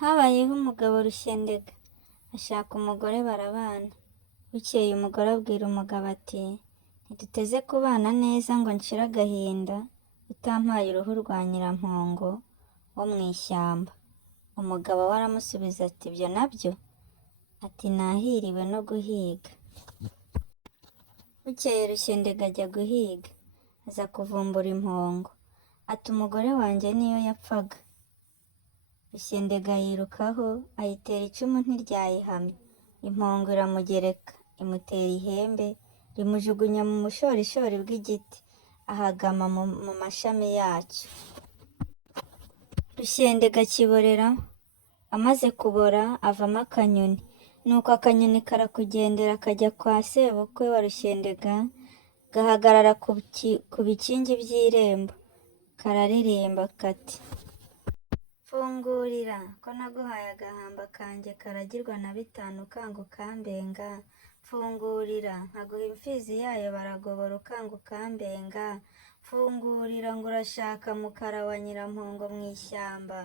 Habayeho umugabo Rushyendega, ashaka umugore barabana. Bukeye umugore abwira umugabo ati ntiduteze kubana neza ngo nshire agahinda utampaye uruhu rwa nyirampongo wo mu ishyamba. Umugabo we aramusubiza ati ibyo nabyo? Ati nahiriwe no guhiga. Bukeye Rushyendega ajya guhiga, aza kuvumbura impongo. Ati umugore wanjye niyo yapfaga. Rushyendega yirukaho ayitera icumu ntiryayihamya. Impongo iramugereka, imutera ihembe, rimujugunya mu bushorishori bw'igiti, ahagama mu mashami yacyo. Rushyendega akiboreraho. Amaze kubora avamo akanyoni. Nuko akanyoni karakugendera kajya kwa sebukwe wa Rushyendega, gahagarara ku bikingi by'irembo. Kararirimba kati fungurira ko naguhaye agahamba kanjye karagirwa na bitanu ukanga ukambenga. Fungurira nkaguha imfizi yayo baragobora ukanga ukambenga. Fungurira ngo urashaka mukara wa nyirampongo mu ishyamba,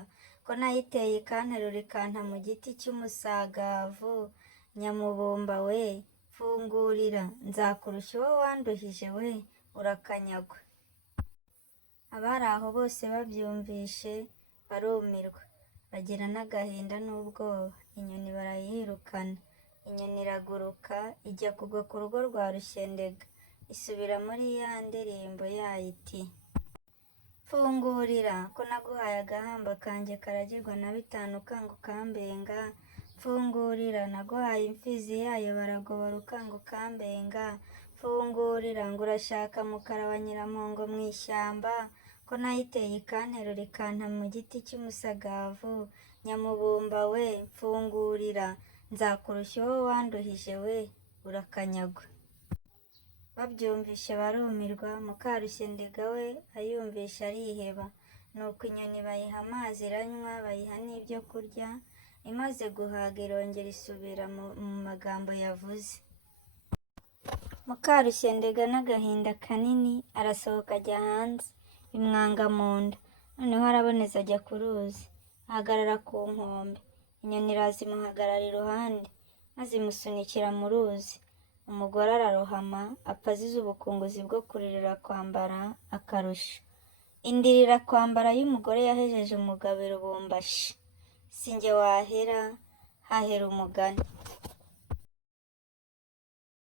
ko nayiteye ikanterura ikanta mu giti cy'umusagavu. Nyamubumba we fungurira, nzakurusha uwo wanduhije we urakanyagwa. Abari aho bose babyumvishe barumirwa, bagira n'agahinda n'ubwoba. Inyoni barayirukana. Inyoni iraguruka ijya kugwa ku rugo rwa Rushyendega, isubira muri ya ndirimbo yayo iti fungurira ko naguhaye agahamba kanjye karagirwa na bitanu ukanga ukambenga. Fungurira naguhaye imfizi yayo baragobora ukanga ukambenga. Fungurira ngo urashaka mukara wa nyirampongo mu ishyamba, ko nayiteye ikanterura ikanta mu giti cy'umusagavu. Nyamubumba we mfungurira, nzakurusha uwo wanduhije we urakanyagwa. Babyumvishe barumirwa. Muka Rushyendega we ayumvisha ariheba. Nuko inyoni bayiha amazi iranywa, bayiha n'ibyo kurya. Imaze guhaga irongera isubira mu magambo yavuze. Muka Rushyendega n'agahinda kanini arasohoka ajya hanze, bimwanga mu nda. Noneho araboneza ajya ku ruzi, ahagarara ku nkombe. Inyoni iraza imuhagarara iruhande, maze imusunikira mu ruzi. Umugore ararohama apfa azize ubukunguzi bwo kuririra kwambara akarusho. Indirira kwambara y'umugore yahejeje umugabo i Rubumbashi. Sinjye wahera hahera umugani.